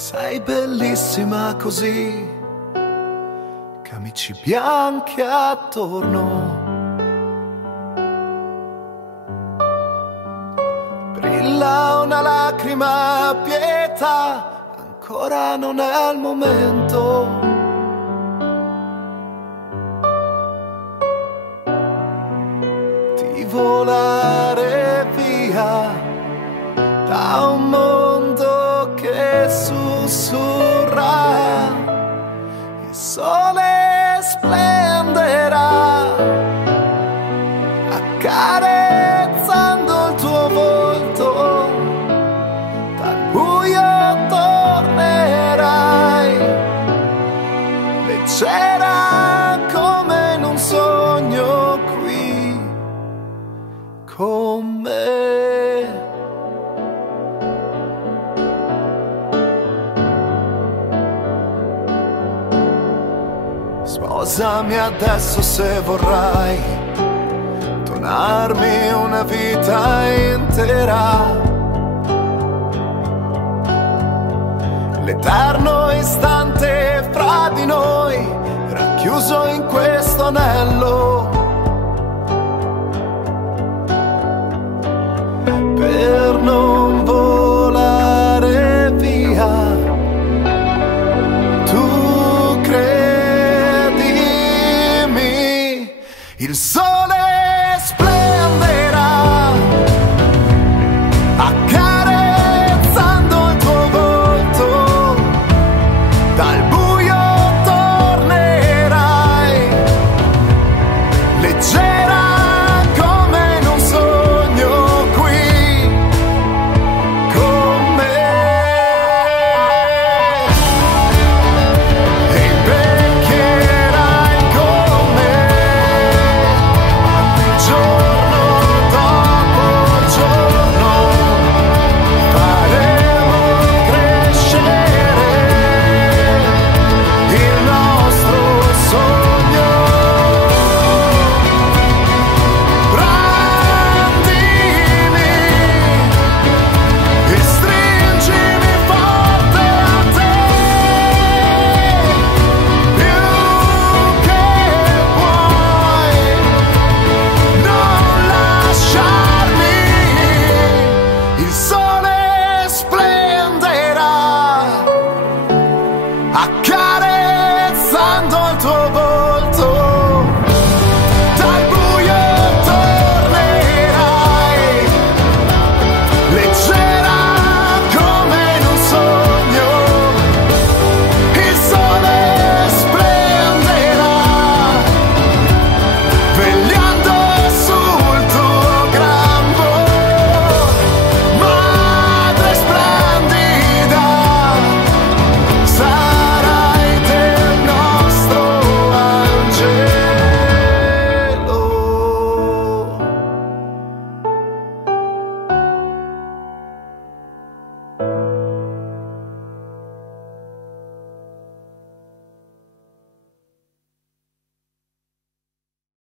Sei bellissima così, camici bianchi attorno, brilla una lacrima, pietà, ancora non è il momento. Di volare via da un mondo che sussurra, il sole splenderà accarezzando il tuo volto, dal buio tornerai leggera come in un sogno qui con me. Sposami adesso se vorrai donarmi una vita intera, l'eterno istante fra di noi racchiuso in questo anello, per non volare via. Il sole